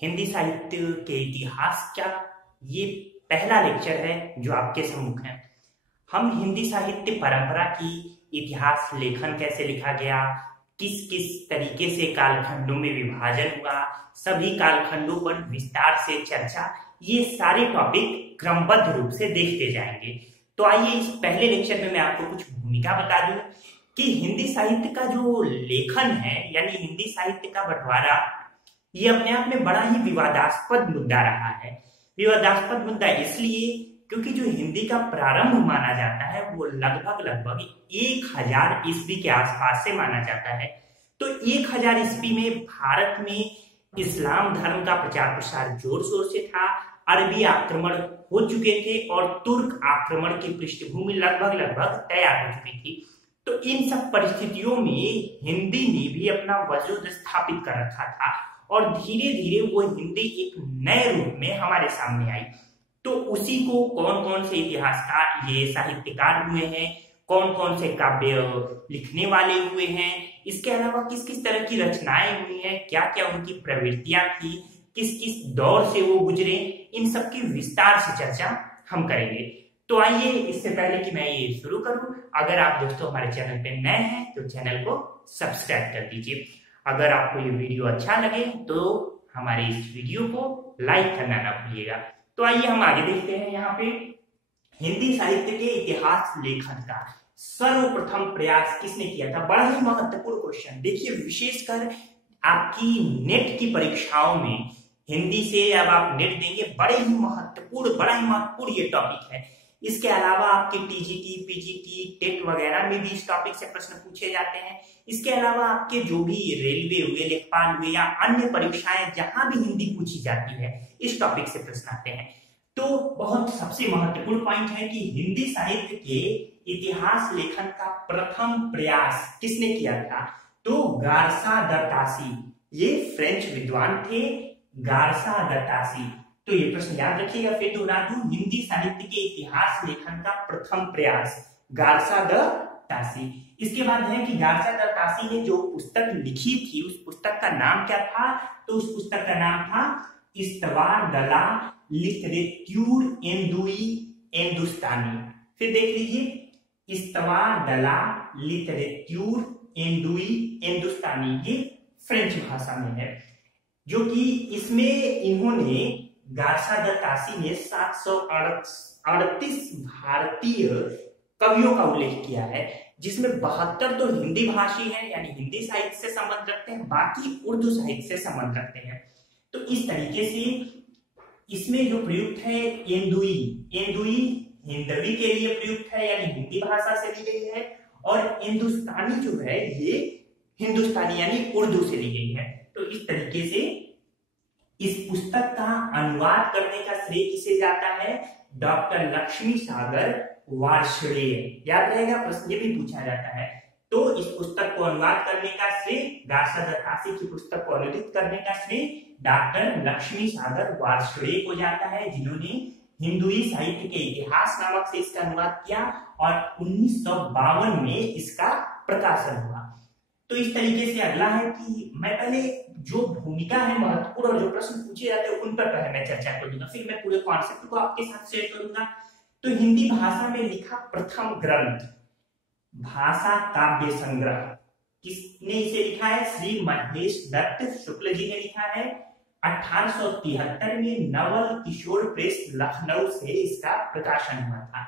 हिंदी साहित्य के इतिहास क्या, ये पहला लेक्चर है जो आपके सम्मुख है। हम हिंदी साहित्य परंपरा की इतिहास लेखन कैसे लिखा गया, किस किस तरीके से कालखंडों में विभाजन हुआ, सभी कालखंडों पर विस्तार से चर्चा, ये सारे टॉपिक क्रमबद्ध रूप से देखते जाएंगे। तो आइए इस पहले लेक्चर में मैं आपको कुछ भूमिका बता दूं कि हिंदी साहित्य का जो लेखन है यानी हिंदी साहित्य का बंटवारा, ये अपने आप में बड़ा ही विवादास्पद मुद्दा रहा है। विवादास्पद मुद्दा इसलिए क्योंकि जो हिंदी का प्रारंभ माना जाता है वो लगभग 1000 ईस्वी के आसपास से माना जाता है। तो 1000 ईस्वी में भारत में इस्लाम धर्म का प्रचार प्रसार जोर शोर से था, अरबी आक्रमण हो चुके थे और तुर्क आक्रमण की पृष्ठभूमि लगभग तैयार हो चुकी थी। तो इन सब परिस्थितियों में हिंदी ने भी अपना वजूद स्थापित कर रखा था और धीरे धीरे वो हिंदी एक नए रूप में हमारे सामने आई। तो उसी को कौन कौन से इतिहासकार, ये साहित्यकार हुए हैं, कौन कौन से काव्य लिखने वाले हुए हैं, इसके अलावा किस किस तरह की रचनाएं हुई हैं, क्या क्या उनकी प्रवृत्तियां थी, किस किस दौर से वो गुजरे, इन सब की विस्तार से चर्चा हम करेंगे। तो आइए, इससे पहले कि मैं ये शुरू करूं, अगर आप दोस्तों हमारे चैनल पे नए हैं तो चैनल को सब्सक्राइब कर दीजिए। अगर आपको ये वीडियो अच्छा लगे तो हमारे इस वीडियो को लाइक करना ना भूलिएगा। तो आइए हम आगे देखते हैं। यहाँ पे हिंदी साहित्य के इतिहास लेखन का सर्वप्रथम प्रयास किसने किया था? बड़ा ही महत्वपूर्ण क्वेश्चन। देखिए, विशेषकर आपकी नेट की परीक्षाओं में हिंदी से अब आप नेट देंगे, बड़ा ही महत्वपूर्ण ये टॉपिक है। इसके अलावा आपके टीजीटी, पीजीटी, टेट वगैरह में भी इस टॉपिक से प्रश्न पूछे जाते हैं। इसके अलावा आपके जो भी रेलवे हुए, लेखपाल हुए या अन्य परीक्षाएं जहां भी हिंदी पूछी जाती है, इस टॉपिक से प्रश्न आते हैं। तो बहुत सबसे महत्वपूर्ण पॉइंट है कि हिंदी साहित्य के इतिहास लेखन का प्रथम प्रयास किसने किया था? तो गारसा द तासी, ये फ्रेंच विद्वान थे, गारसा द तासी। तो ये प्रश्न याद रखिएगा, फिर दोहरा दूं, हिंदी साहित्य के इतिहास लेखन का प्रथम प्रयास गारसा द तासी। इसके बाद है कि गारसा द तासी ने जो पुस्तक लिखी थी, उस पुस्तक का नाम क्या था? तो उस पुस्तक का नाम था इस्तवा द ला लिटरेट्यूर हिंदुस्तानी। फिर देख लीजिए, इस्तवा द ला लिटरेट्यूर हिंदुस्तानी, ये फ्रेंच भाषा में है, जो कि इसमें इन्होंने गारसा द तासी ने 738 भारतीय कवियों का उल्लेख किया है, जिसमें 72 तो हिंदी भाषी हैं यानी हिंदी साहित्य से संबंध रखते हैं, बाकी उर्दू साहित्य से संबंध रखते हैं। तो इस तरीके से इसमें जो प्रयुक्त है एंदुई हिंदवी के लिए प्रयुक्त है यानी हिंदी भाषा से ली गई है, और हिंदुस्तानी जो है ये हिंदुस्तानी यानी उर्दू से ली गई है। तो इस तरीके से इस पुस्तक का अनुवाद करने का श्रेय किसे जाता है? डॉक्टर लक्ष्मी सागर वार्ष्णेय। याद रहेगा, प्रश्न ये भी पूछा जाता है। तो इस पुस्तक को अनुवाद करने का श्रेय, गारसा द तासी की पुस्तक को अनुदित करने का श्रेय डॉक्टर लक्ष्मी सागर वार्ष्णेय को जाता है, जिन्होंने हिंदुई साहित्य के इतिहास नामक से इसका अनुवाद किया और 1952 में इसका प्रकाशन हुआ। तो इस तरीके से अगला है कि मैं पहले जो भूमिका है महत्वपूर्ण और जो प्रश्न पूछे जाते हैं उन पर पहले मैं चर्चा करूंगा, फिर मैं पूरे कॉन्सेप्ट को आपके साथ शेयर करूंगा। तो हिंदी भाषा में लिखा प्रथम ग्रंथ भाषा काव्य संग्रह, किसने इसे लिखा है? श्री महेश दत्त शुक्ल जी ने लिखा है। 1873 में नवल किशोर प्रेस लखनऊ से इसका प्रकाशन हुआ था।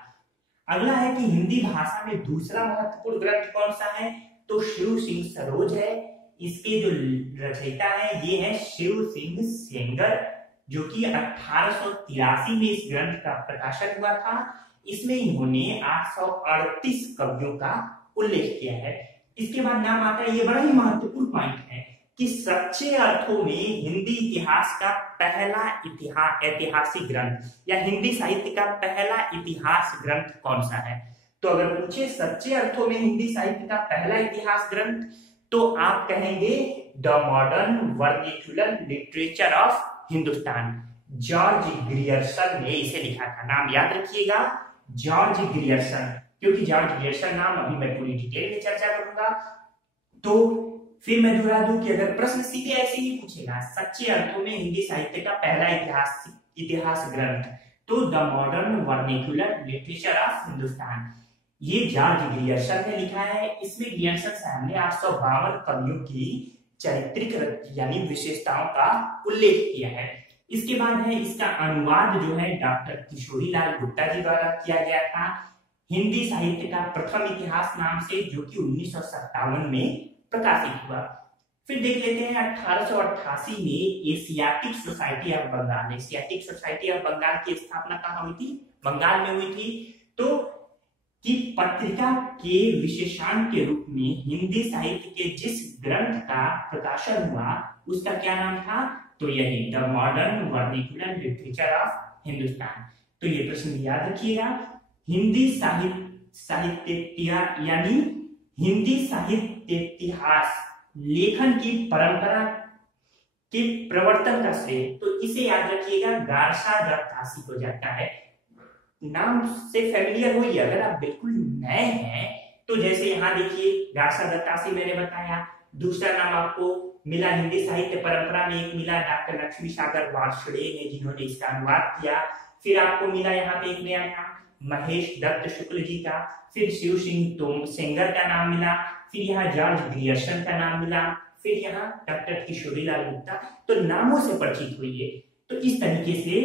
अगला है कि हिंदी भाषा में दूसरा महत्वपूर्ण ग्रंथ कौन सा है? तो शिव सिंह सरोज है। इसके जो रचयिता है ये है शिव सिंह सेंगर, जो कि 1883 में इस ग्रंथ का प्रकाशन हुआ था। इसमें इन्होंने 838 कवियों का उल्लेख किया है। इसके बाद नाम आता है, ये बड़ा ही महत्वपूर्ण पॉइंट है कि सच्चे अर्थों में हिंदी इतिहास का पहला ऐतिहासिक ग्रंथ या हिंदी साहित्य का पहला इतिहास ग्रंथ कौन सा है? तो अगर पूछे सच्चे अर्थों में हिंदी साहित्य का पहला इतिहास ग्रंथ, तो आप कहेंगे the modern vernacular literature of Hindustan. George Grierson ने इसे लिखा था। नाम याद रखिएगा, जॉर्ज ग्रियर्सन, क्योंकि जॉर्ज ग्रियर्सन नाम अभी मैं पूरी डिटेल में चर्चा करूंगा। तो फिर मैं दोहरा दूं कि अगर प्रश्न सीधे ऐसे ही पूछेगा, सच्चे अर्थों में हिंदी साहित्य का पहला इतिहास ग्रंथ, तो the modern vernacular literature of Hindustan, ये जॉर्ज ग्रियर्सन ने लिखा है। इसमें ग्रियर्सन साहब ने 852 कवियों की चारित्रिक यानी विशेषताओं का उल्लेख किया है। इसके बाद है इसका अनुवाद जो है डॉक्टर किशोरीलाल गुप्ता जी द्वारा किया गया था, हिंदी साहित्य का प्रथम इतिहास नाम से, जो कि 1957 में प्रकाशित हुआ। फिर देख लेते हैं 1888 में Asiatic Society of Bengal, Asiatic Society of Bengal की स्थापना कहाँ हुई थी? बंगाल में हुई थी। तो की पत्रिका के विशेषांक के रूप में हिंदी साहित्य के जिस ग्रंथ का प्रकाशन हुआ उसका क्या नाम था? तो यही the modern vernacular literature of Hindustan. तो ये प्रश्न याद रखिएगा। हिंदी साहित्य यानी हिंदी साहित्य इतिहास लेखन की परंपरा के प्रवर्तन का श्रेय, तो इसे याद रखिएगा, गार्सा दत्तासी को जाता है। नाम से फेमिलियर हुई। अगर आप बिल्कुल नए हैं तो जैसे यहाँ देखिए गार्सा दत्तासी मैंने बताया, दूसरा नाम आपको मिला हिंदी साहित्य परंपरा में एक मिला डॉक्टर लक्ष्मी सागर वार्ष्णेय ने, जिन्होंने इसका अनुवाद किया। फिर आपको मिला यहाँ पे एक नया नाम महेश दत्त शुक्ल जी का, फिर शिव सिंह सेंगर का नाम मिला, फिर यहाँ जॉर्ज ग्रियर्सन का नाम मिला, फिर यहाँ डॉक्टर किशोरीलाल गुप्ता। तो नामों से परिचित हुई है। तो इस तरीके से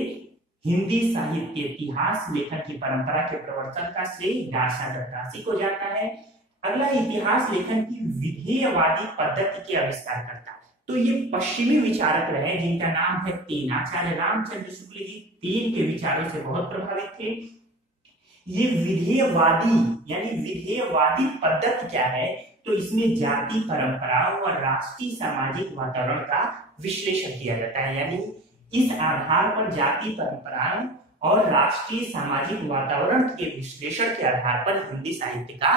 हिंदी साहित्य इतिहास लेखन की परंपरा के प्रवर्तन का श्रेय गार्सा दत्तासी को जाता है। अगला इतिहास लेखन की विधेयवादी पद्धति के आविष्कारकर्ता, तो ये पश्चिमी विचारक रहे जिनका नाम है तेन, आचार्य रामचंद्र शुक्ल जी तेन के विचारों से बहुत प्रभावित थे। ये विधेयवादी यानी विधेयवादी पद्धति क्या है? तो इसमें जाति परंपराओं और राष्ट्रीय सामाजिक वातावरण का विश्लेषण किया जाता है, यानी इस आधार पर जाति परंपराओं और राष्ट्रीय सामाजिक वातावरण के विश्लेषण के आधार पर हिंदी साहित्य का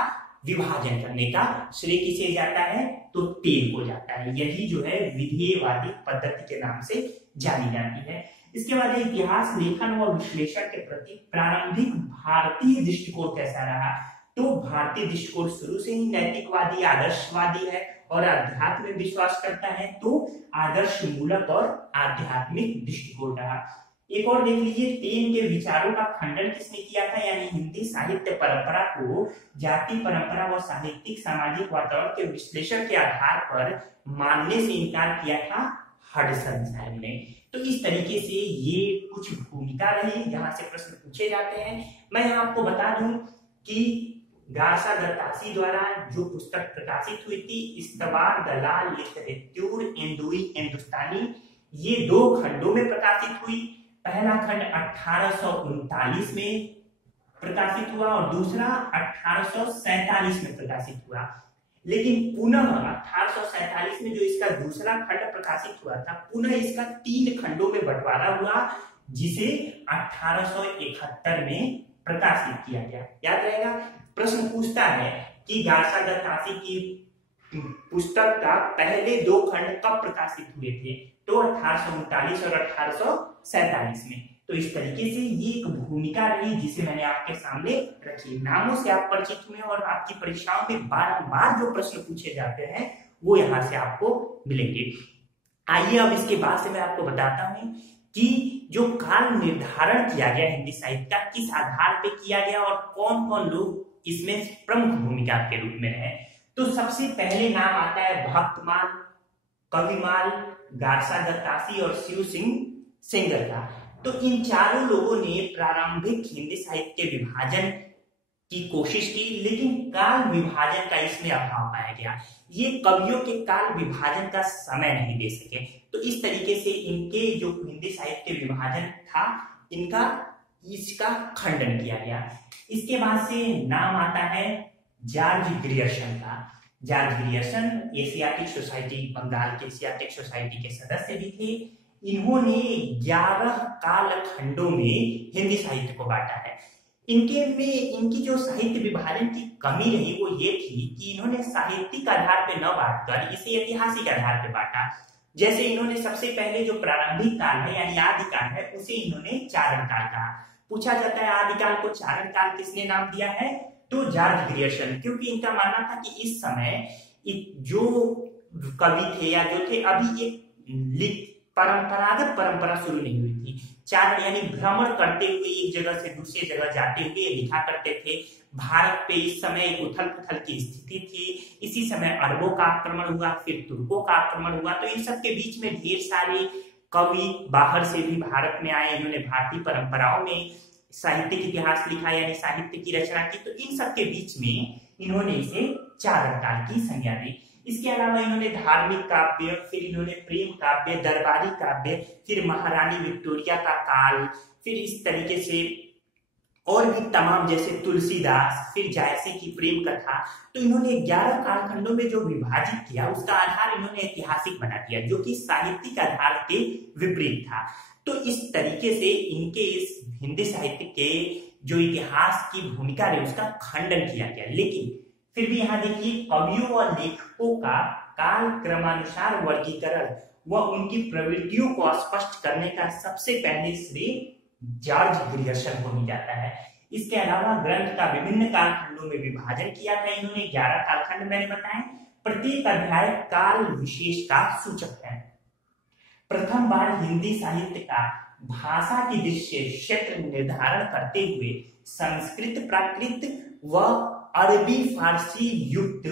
विभाजन करने का श्रेय किसे जाता है? तो तेन को जाता है। यही जो है विधेयवादी पद्धति के नाम से जानी जाती है। इसके बाद इतिहास लेखन व विश्लेषण के प्रति प्रारंभिक भारतीय दृष्टिकोण कैसा रहा? तो भारतीय दृष्टिकोण शुरू से ही नैतिकवादी आदर्शवादी है और अध्यात्म में विश्वास करता है, तो आदर्श मूलक और आध्यात्मिक दृष्टिकोण रहा। एक और देख लीजिए, तेन के विचारों का खंडन किसने किया था? यानी हिंदी साहित्य परंपरा को जाति परंपरा व साहित्यिक सामाजिक वातावरण के विश्लेषण के आधार पर मानने से इनकार किया था हडसन साहब ने। तो इस तरीके से ये कुछ भूमिका रही जहां से प्रश्न पूछे जाते हैं। मैं यहाँ आपको बता दूं कि गार्सा दत्तासी द्वारा जो पुस्तक प्रकाशित हुई थी इस्तवार दलाल लिटरेचर इंदुई हिंदुस्तानी, ये 2 खंडों में प्रकाशित हुई। पहला खंड 1839 में प्रकाशित हुआ और दूसरा 1847 में प्रकाशित हुआ। लेकिन पुनः 1847 में जो इसका दूसरा खंड प्रकाशित हुआ था, पुनः इसका 3 खंडों में बंटवारा हुआ, जिसे 1871 में प्रकाशित किया गया। याद रहेगा, प्रश्न पूछता है कि गार्सा दत्तासी की पुस्तक का पहले 2 खंड कब प्रकाशित हुए थे? तो 1839 और 1847 में। तो इस तरीके से ये एक भूमिका रही जिसे मैंने आपके सामने रखी। नामों से आप परिचित हुए और आपकी परीक्षाओं में बार-बार जो प्रश्न पूछे जाते हैं वो यहाँ से आपको मिलेंगे। आइए अब इसके बाद से मैं आपको बताता हूँ कि जो काल निर्धारण किया गया हिंदी साहित्य का किस आधार पे किया गया और कौन कौन लोग इसमें प्रमुख भूमिका के रूप में रहे। तो सबसे पहले नाम आता है भक्तमाल, कविमाल, गार्सा दत्तासी और शिव सिंह सेंगर का। तो इन चारों लोगों ने प्रारंभिक हिंदी साहित्य के विभाजन की कोशिश की, लेकिन काल विभाजन का इसमें अभाव पाया गया। ये कवियों के काल विभाजन का समय नहीं दे सके। तो इस तरीके से इनके जो हिंदी साहित्य विभाजन था इसका खंडन किया गया। इसके बाद से नाम आता है जॉर्ज ग्रियर्सन का। George Grierson Asiatic Society, Bengal के एशियाटिक सोसाइटी के सदस्य भी थे। इन्होंने 11 काल खंडों में हिंदी साहित्य को बांटा है। इनकी जो साहित्य विभाजन की कमी रही वो ये थी कि इन्होंने साहित्यिक आधार पे न बांटकर इसे ऐतिहासिक आधार पे बांटा। जैसे इन्होंने सबसे पहले जो प्रारंभिक काल है यानी आदिकाल है उसे इन्होंने चारण काल कहा। पूछा जाता है आदिकाल को चारण काल किसने नाम दिया है? तो जॉर्ज ग्रियर्सन, क्योंकि इनका मानना था कि इस समय जो कवि थे या जो थे, अभी एक परंपरागत परंपरा शुरू नहीं हुई थी। चारण यानी भ्रमण करते हुए एक जगह से दूसरी जगह जाते हुए लिखा करते थे। भारत पे इस समय एक उथल पुथल की स्थिति थी। इसी समय अरबों का आक्रमण हुआ, फिर तुर्कों का आक्रमण हुआ। तो इन सब के बीच में ढेर सारे कवि बाहर से भी भारत में आए। इन्होंने भारतीय परंपराओं में साहित्यिक इतिहास लिखा यानी साहित्य की रचना की। तो इन सब के बीच में इन्होंने इसे चारण काल की संज्ञा दी। इसके अलावा इन्होंने धार्मिक काव्य, फिर इन्होंने प्रेम काव्य, दरबारी काव्य, फिर महारानी विक्टोरिया का काल, फिर इस तरीके से और भी तमाम, जैसे तुलसीदास, फिर जायसी की प्रेम कथा। तो इन्होंने 11 कालखंडों में जो विभाजित किया उसका आधार इन्होंने ऐतिहासिक बना दिया, जो कि साहित्यिक आधार के विपरीत था। तो इस तरीके से इनके इस हिंदी साहित्य के जो इतिहास की भूमिका रही उसका खंडन किया गया। लेकिन फिर भी यहाँ देखिए, कवियों और लेखकों का काल क्रमानुसार वर्गीकरण व उनकी प्रवृत्तियों को स्पष्ट करने का सबसे पहले श्रेय जॉर्ज ग्रियर्सन को मिल जाता है। इसके अलावा ग्रंथ का विभिन्न कालखंडों में विभाजन किया था इन्होंने। 11 कालखंड मैंने बताए। प्रत्येक अध्याय काल विशेष का सूचक है। प्रथम बार हिंदी साहित्य का भाषा की दृष्टि से क्षेत्र निर्धारण करते हुए संस्कृत, प्राकृत व अरबी फारसी युक्त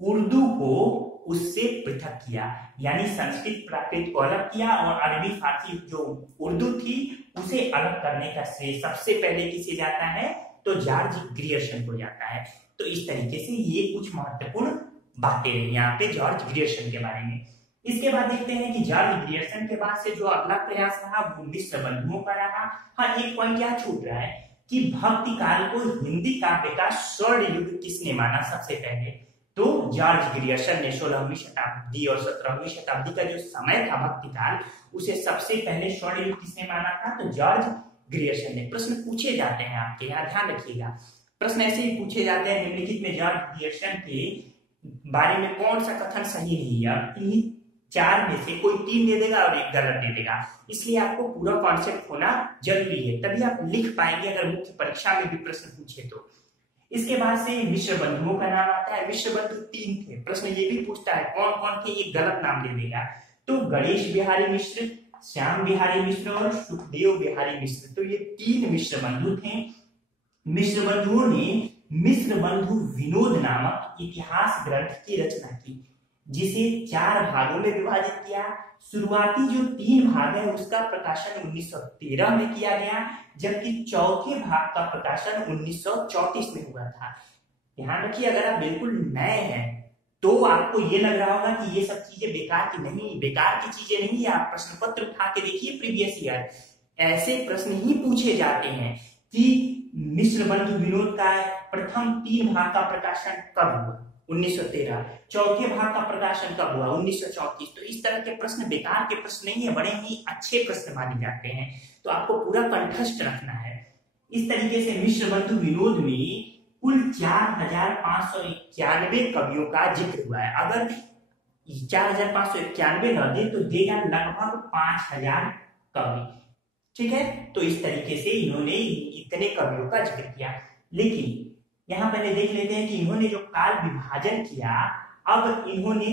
उर्दू को उससे पृथक किया। यानी संस्कृत प्राकृत को अलग किया और अरबी फारसी जो उर्दू थी उसे अलग करने का श्रेय सबसे पहले किसे जाता है? तो जॉर्ज ग्रियर्सन को जाता है। तो इस तरीके से ये कुछ महत्वपूर्ण बातें रही यहाँ पे जॉर्ज ग्रियर्सन के बारे में। इसके बाद देखते हैं कि जॉर्ज ग्रियर्सन के बाद से जो अगला प्रयास रहा वो मिश्र बंधुओं का रहा। हाँ, एक पॉइंट यहाँ छूट रहा है कि भक्ति काल को हिंदी काव्य का स्वर्ण युग किसने माना सबसे पहले? तो जॉर्ज ग्रियर्सन ने 16वीं शताब्दी और 17वीं शताब्दी का जो समय था भक्ति काल, उसे सबसे पहले स्वर्ण युग किसने माना था? तो जॉर्ज ग्रियर्सन ने। प्रश्न पूछे जाते हैं आपके यहाँ, ध्यान रखिएगा। प्रश्न ऐसे ही पूछे जाते हैं निम्नलिखित में जॉर्ज ग्रियर्सन के बारे में कौन सा कथन सही नहीं है? इन्हीं 4 में से कोई 3 दे देगा और 1 गलत दे देगा। इसलिए आपको पूरा कॉन्सेप्ट होना जरूरी है, तभी आप लिख पाएंगे अगर मुख्य परीक्षा में भी प्रश्न पूछे तो। इसके बाद से मिश्र बंधुओं का नाम आता है। मिश्र बंधु 3 थे। प्रश्न ये भी पूछता है कौन कौन थे, ये गलत नाम दे देगा। तो गणेश बिहारी मिश्र, श्याम बिहारी मिश्र और सुखदेव बिहारी मिश्र। तो ये 3 मिश्र बंधु थे। मिश्र बंधुओं ने मिश्र बंधु विनोद नामक इतिहास ग्रंथ की रचना की, जिसे 4 भागों में विभाजित किया। शुरुआती जो 3 भाग है उसका प्रकाशन 1913 में किया गया, जबकि चौथे भाग का प्रकाशन 1934 में हुआ था। ध्यान रखिए, अगर आप बिल्कुल नए हैं तो आपको ये लग रहा होगा कि ये सब चीजें बेकार की नहीं, बेकार की चीजें नहीं है। आप प्रश्न पत्र उठा के देखिए प्रीवियस ईयर, ऐसे प्रश्न ही पूछे जाते हैं कि मिश्र बंधु विनोद का प्रथम 3 भाग का प्रकाशन कब हुआ? 1913। चौथे भाग का प्रकाशन कब हुआ? 1934। तो इस तरह के प्रश्न बेकार के प्रश्न नहीं है, बड़े ही अच्छे प्रश्न माने जाते हैं। तो आपको पूरा कंठस्थ रखना है। इस तरीके से मिश्र बंधु विनोद में कुल 4591 कवियों का जिक्र हुआ है। अगर 4591 न दे तो देगा लगभग 5000 कवि। ठीक है, तो इस तरीके से इन्होंने इतने कवियों का जिक्र किया। लेकिन यहाँ पहले देख लेते हैं कि इन्होंने जो काल विभाजन किया, अब इन्होंने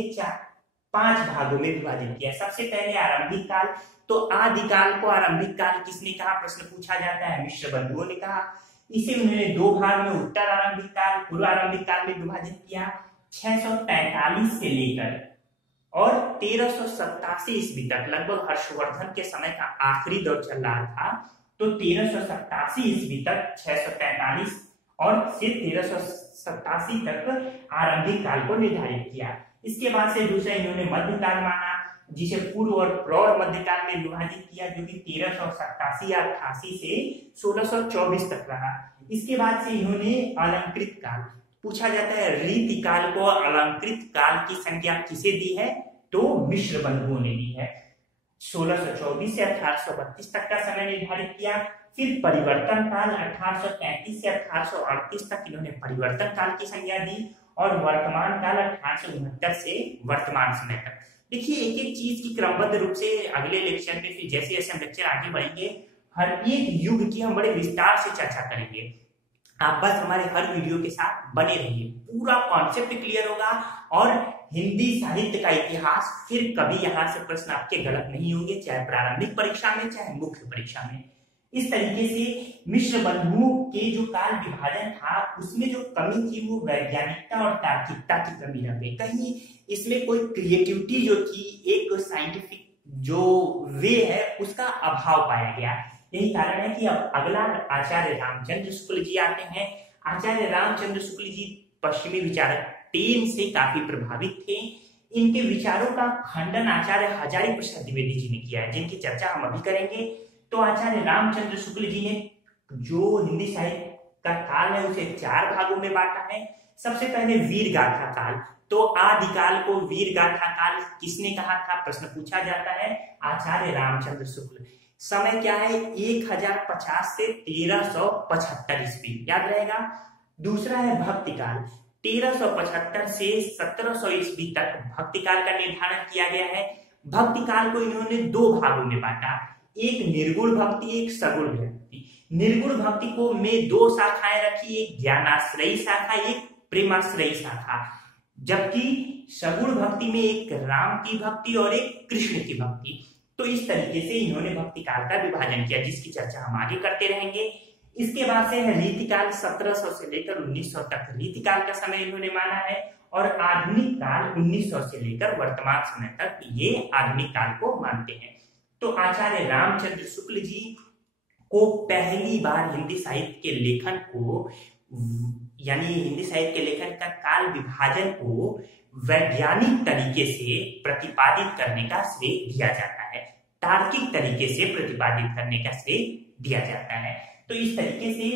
5 भागों में विभाजित किया। सबसे पहले आरंभिक काल। तो आदिकाल को आरंभिक काल किसने कहा? प्रश्न पूछा जाता है, मिश्र बंधुओं ने कहा। इसे उन्होंने 2 भाग में उत्तर आरंभिक काल, पूर्व आरंभिक काल में विभाजित किया। 643 से लेकर और 1387 ईस्वी तक, लगभग हर्षवर्धन के समय का आखिरी दौर चल रहा था। तो 1387 ईस्वी तक 643 और फिर 1387 तक आरंभिक काल को निर्धारित किया। इसके बाद से दूसरा इन्होंने मध्यकाल माना, जिसे पूर्व और प्रौढ़ मध्यकाल में विभाजित किया, जो कि 1387 या 88 से 1624 तक रहा। इसके बाद से इन्होंने अलंकृत काल, पूछा जाता है रीति काल को अलंकृत काल की संज्ञा किसे दी है? तो मिश्र बंधुओं ने दी है। 1624 से 1832 तक का समय निर्धारित किया। फिर परिवर्तन काल 1833 से 1838 तक इन्होंने परिवर्तन काल की संज्ञा दी और वर्तमान काल 1869 से वर्तमान समय तक। देखिए, एक एक चीज की क्रमबद्ध रूप से अगले लेक्चर में, फिर जैसे जैसे हम लेक्चर आगे बढ़ेंगे, हर एक युग की हम बड़े विस्तार से चर्चा करेंगे। आप बस हमारे हर वीडियो के साथ बने रहिए, पूरा कॉन्सेप्ट क्लियर होगा और हिंदी साहित्य का इतिहास, फिर कभी यहाँ से प्रश्न आपके गलत नहीं होंगे, चाहे प्रारंभिक परीक्षा में चाहे मुख्य परीक्षा में। इस तरीके से मिश्र बंधुओं के जो काल विभाजन था उसमें जो कमी थी वो वैज्ञानिकता और तार्किकता की कमी रह गई। कहीं इसमें कोई क्रिएटिविटी जो थी, एक साइंटिफिक जो वे है उसका अभाव पाया गया। यही कारण है कि अब अगला आचार्य रामचंद्र शुक्ल जी आते हैं। आचार्य रामचंद्र शुक्ल जी पश्चिमी विचारक टेन से काफी प्रभावित थे। इनके विचारों का खंडन आचार्य हजारी प्रसाद द्विवेदी जी ने किया है, जिनकी चर्चा हम अभी करेंगे। तो आचार्य रामचंद्र शुक्ल जी ने जो हिंदी साहित्य का काल है उसे 4 भागों में बांटा है। सबसे पहले वीर गाथा काल। तो आदिकाल को वीर गाथा काल किसने कहा था, प्रश्न पूछा जाता है, आचार्य रामचंद्र शुक्ल। समय क्या है, 1050 से 1375 ईस्वी, याद रहेगा। दूसरा है भक्ति काल, 1375 से 1700 ईस्वी तक भक्ति काल का निर्धारण किया गया है। भक्ति काल को इन्होंने 2 भागों में बांटा, एक निर्गुण भक्ति, एक सगुण भक्ति। निर्गुण भक्ति को में 2 शाखाएं रखी, एक ज्ञानाश्रयी शाखा, एक प्रेमाश्रयी शाखा। जबकि सगुण भक्ति में एक राम की भक्ति और एक कृष्ण की भक्ति। तो इस तरीके से इन्होंने भक्ति काल का विभाजन किया, जिसकी चर्चा हम आगे करते रहेंगे। इसके बाद से है रीतिकाल, 1700 से लेकर 1900 तक रीतिकाल का समय इन्होंने माना है। और आधुनिक काल 1900 से लेकर वर्तमान समय तक ये आधुनिक काल को मानते हैं। तो आचार्य रामचंद्र शुक्ल जी को पहली बार हिंदी साहित्य के लेखन को, यानी हिंदी साहित्य के लेखन का काल विभाजन को वैज्ञानिक तरीके से प्रतिपादित करने का श्रेय दिया जाता है, तार्किक तरीके से प्रतिपादित करने का श्रेय दिया जाता है। तो इस तरीके से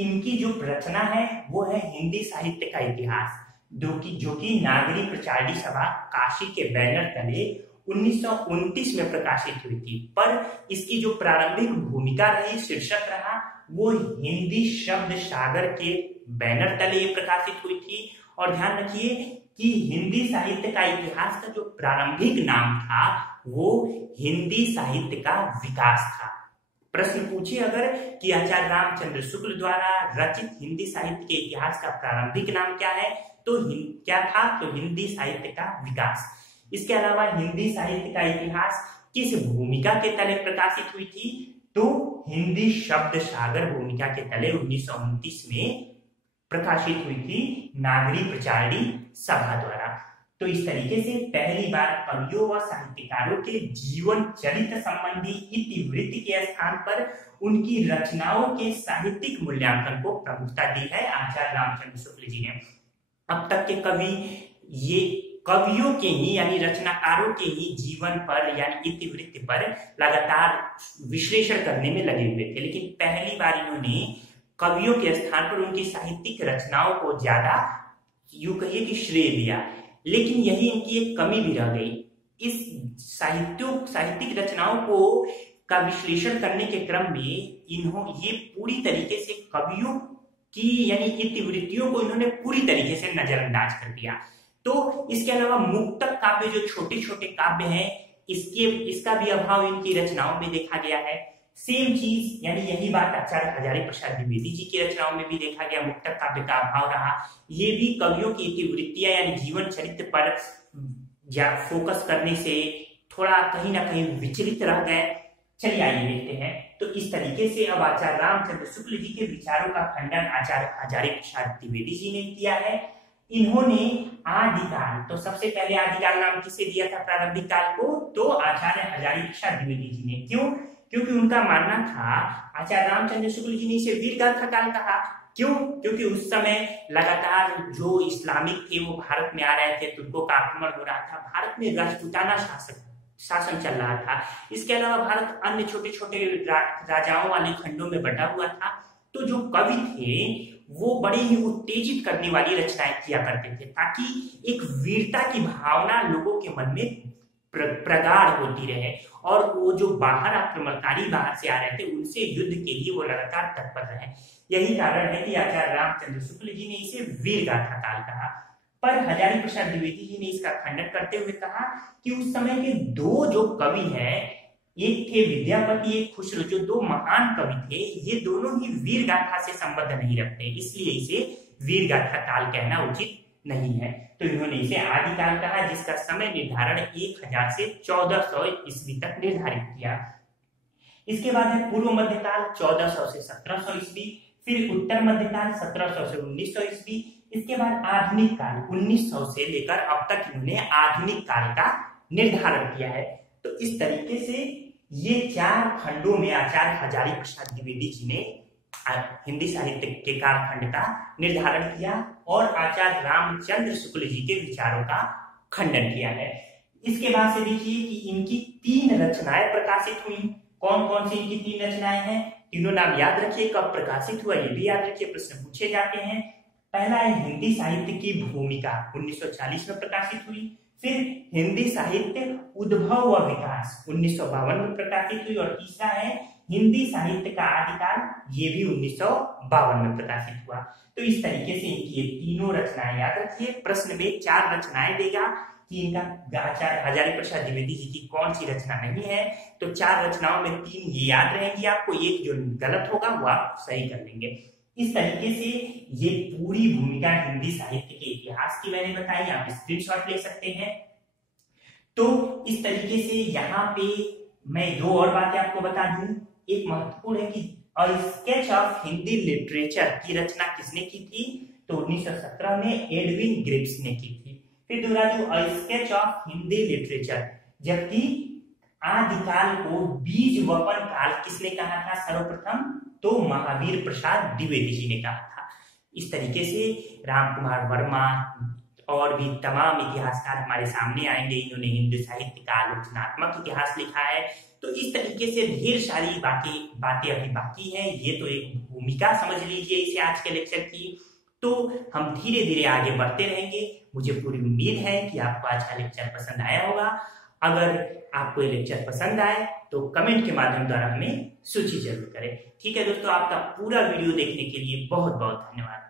इनकी जो रचना है वो है हिंदी साहित्य का इतिहास, जो कि नागरी प्रचारणी सभा काशी के बैनर तले 1929 में प्रकाशित हुई थी। पर इसकी जो प्रारंभिक भूमिका रही, शीर्षक रहा, वो हिंदी शब्द सागर के बैनर तले प्रकाशित हुई थी। और ध्यान रखिए कि हिंदी साहित्य का इतिहास का जो प्रारंभिक नाम था वो हिंदी साहित्य का विकास था। प्रश्न पूछे अगर कि आचार्य रामचंद्र शुक्ल द्वारा रचित हिंदी साहित्य के इतिहास का प्रारंभिक नाम क्या है, तो क्या था, तो हिंदी साहित्य का विकास। इसके अलावा हिंदी साहित्य का इतिहास किस भूमिका के तले प्रकाशित हुई थी, तो हिंदी शब्द सागर भूमिका के तले 1929 में प्रकाशित हुई थी नागरी प्रचारणी सभा द्वारा। तो इस तरीके से पहली बार कवियों व साहित्यकारों के जीवन चरित्र संबंधी इतिवृत्ति के स्थान पर उनकी रचनाओं के साहित्यिक मूल्यांकन को प्रमुखता दी है आचार्य रामचंद्र शुक्ल जी ने। अब तक के कवि ये कवियों के ही यानी रचनाकारों के ही जीवन पर यानी इतिवृत्ति पर लगातार विश्लेषण करने में लगे हुए थे, लेकिन पहली बार इन्होंने कवियों के स्थान पर उनकी साहित्यिक रचनाओं को ज्यादा यूं कहिए कि श्रेय दिया। लेकिन यही इनकी एक कमी भी रह गई। इस साहित्यिक रचनाओं को का विश्लेषण करने के क्रम में ये पूरी तरीके से कवियों की यानी इतिवृत्तियों को इन्होंने पूरी तरीके से नजरअंदाज कर दिया। तो इसके अलावा मुक्तक काव्य जो छोटे छोटे काव्य हैं, इसका भी अभाव इनकी रचनाओं में देखा गया है। सेम चीज यानी यही बात आचार्य हजारी प्रसाद द्विवेदी जी की रचनाओं में भी देखा गया, मुक्तक काव्य का अभाव रहा। ये भी कवियों की इतिवृत्तियां यानी जीवन चरित्र पर फोकस करने से थोड़ा कहीं ना कहीं विचलित रह गए। चलिए आइए देखते हैं। तो इस तरीके से अब आचार्य रामचंद्र शुक्ल जी के विचारों का खंडन आचार्य हजारी प्रसाद द्विवेदी जी ने किया है। इन्होंने आदिकाल, तो सबसे पहले आदिकाल नाम किसे दिया था प्रारंभिक काल को, तो आचार्य हजारी प्रसाद द्विवेदी जी ने। क्यों? क्योंकि उनका मानना था, आचार्य रामचंद्र शुक्ल जी ने इसे वीरगाथा काल कहा। क्यों? क्योंकि उस समय लगातार जो इस्लामिक थे वो भारत में आ रहे थे, तुर्कों का आक्रमण हो रहा था, भारत में राजपूताना शासन चल रहा था। इसके अलावा भारत अन्य छोटे छोटे राजाओं वाले खंडों में बटा हुआ था। तो जो कवि थे वो बड़े ही उत्तेजित करने वाली रचनाएं किया करते थे, ताकि एक वीरता की भावना लोगों के मन में प्रगाढ़ होती रहे और वो जो बाहर आक्रमणकारी बाहर से आ रहे थे उनसे युद्ध के लिए वो लगातार तत्पर रहे। यही कारण है कि आचार्य रामचंद्र शुक्ल जी ने इसे वीरगाथा काल कहा। पर हजारी प्रसाद द्विवेदी जी ने इसका खंडन करते हुए कहा कि उस समय के 2 जो कवि हैं, एक थे विद्यापति, एक खुसरो, जो 2 महान कवि थे, ये दोनों ही वीरगाथा से संबंध नहीं रखते, इसलिए इसे वीरगाथा काल कहना उचित नहीं है। तो इन्होंने इसे आदिकाल कहा, जिसका समय निर्धारण 1000 से 1400 ईस्वी तक निर्धारित किया। इसके बाद है पूर्व मध्यकाल 1400 से 1700 ईस्वी, फिर उत्तर मध्यकाल 1700 से 1900 ईस्वी, इसके बाद आधुनिक काल 1900 से लेकर अब तक इन्होंने आधुनिक काल का निर्धारण किया है। तो इस तरीके से ये 4 खंडों में आचार्य हजारी प्रसाद द्विवेदी जी ने हिंदी साहित्य के कालखंड का निर्धारण किया और आचार्य रामचंद्र शुक्ल जी के विचारों का खंडन किया है। इसके बाद से देखिए कि इनकी 3 रचनाएं प्रकाशित हुई। कौन कौन सी इनकी 3 रचनाएं हैं, तीनों नाम याद रखिए, कब प्रकाशित हुआ ये भी याद रखिए, प्रश्न पूछे जाते हैं। पहला है हिंदी साहित्य की भूमिका, 1940 में प्रकाशित हुई। फिर हिंदी साहित्य उद्भव व विकास, 1952 में प्रकाशित हुई। और तीसरा है हिंदी साहित्य का आदिकाल, ये भी 1952 में प्रकाशित हुआ। तो इस तरीके से इनकी ये तीनों रचनाएं याद रखिए। प्रश्न में 4 रचनाएं देगा कि इनका आचार्य हजारी प्रसाद द्विवेदी जी की कौन सी रचना नहीं है। तो 4 रचनाओं में 3 ये याद रहेंगी आपको, एक जो गलत होगा वो आप सही कर लेंगे। इस तरीके से ये पूरी भूमिका हिंदी साहित्य के इतिहास की मैंने बताई, आप स्क्रीनशॉट ले सकते हैं। तो इस तरीके से यहाँ पे मैं 2 और बातें आपको बता दूं। एक महत्वपूर्ण है कि a sketch of Hindi literature की रचना किसने की थी, तो 1917 में एडविन ग्रिप्स ने की थी। फिर दूसरा जो a sketch of Hindi literature, जबकि आदिकाल को बीज वपन काल किसने कहा था सर्वप्रथम, तो महावीर प्रसाद द्विवेदी जी ने कहा था। इस तरीके से राम कुमार वर्मा और भी तमाम इतिहासकार हमारे सामने आएंगे। इन्होंने हिंदी साहित्य का आलोचनात्मक इतिहास लिखा है। तो इस तरीके से ढेर सारी बातें अभी बाकी हैं। ये तो एक भूमिका समझ लीजिए इसे आज के लेक्चर की। तो हम धीरे धीरे आगे बढ़ते रहेंगे। मुझे पूरी उम्मीद है कि आपको आज का लेक्चर पसंद आया होगा। अगर आपको ये लेक्चर पसंद आए तो कमेंट के माध्यम द्वारा हमें सूची जरूर करें। ठीक है दोस्तों, आपका पूरा वीडियो देखने के लिए बहुत बहुत धन्यवाद।